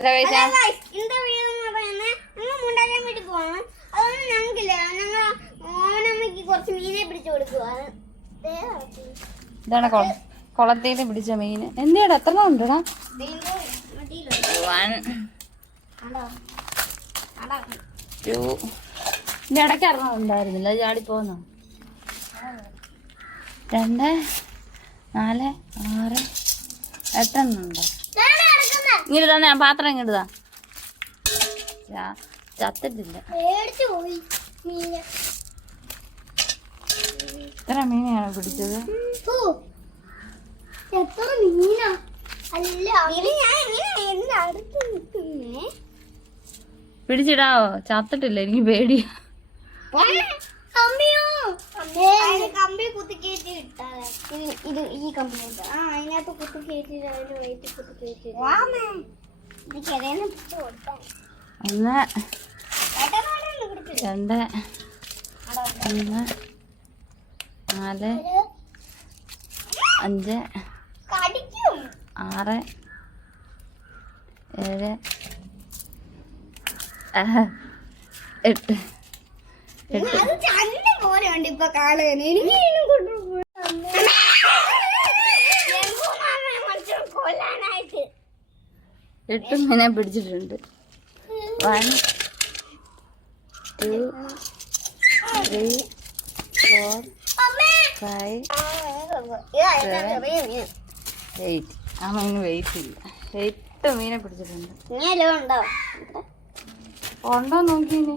இந்த வீடியோ മുണ്ടാക്കാൻ വേണ്ടി പോകണം. അതുകൊണ്ട് ഞങ്ങൾക്കില്ല, ഞങ്ങൾ ഓണമ്മയ്ക്ക് കുറച്ച് മീനെ പിടിച്ചു കൊടുക്കുവാണ്. ഇതാണ് കുളത്തിൽ പിടിച്ച മീൻ. എന്തിനാ എത്ര ഉണ്ടടാ? ഇതിന്റെ ഇടയ്ക്ക് അറിഞ്ഞ ഉണ്ടായിരുന്നില്ല, ചാടി പോന്നോ? 2, 4, 6, 8 ഉണ്ടോ? ഇങ്ങോട്ട് തന്നെ ഞാൻ പാത്രം ഇങ്ങോട്ടാ. ചത്തിട്ടില്ല. എത്ര മീനെയാണ് പിടിച്ചത്? പിടിച്ചിടാവോ? ചത്തിട്ടില്ല, എനിക്ക് പേടിയാ. കമ്പി കുത്തി കയറ്റി ഇത് ഈ കമ്പി അതിനകത്ത് കുത്തി കയറ്റി അതിന് വയറ്റി കുത്തി കയറ്റി 1, 2, 3, 4, 5, 6, 7, 8. ഇപ്പൊ കാണുക കൊല്ലാനായിട്ട് 8 മീനെ പിടിച്ചിട്ടുണ്ട്. 1, 2, 3, 4, 5, 7, 8. ആ മീന് വെയിറ്റ് ഇല്ല. 8 മീനെ പിടിച്ചിട്ടുണ്ട്. ഉണ്ടോ ഉണ്ടോ നോക്കിയേ.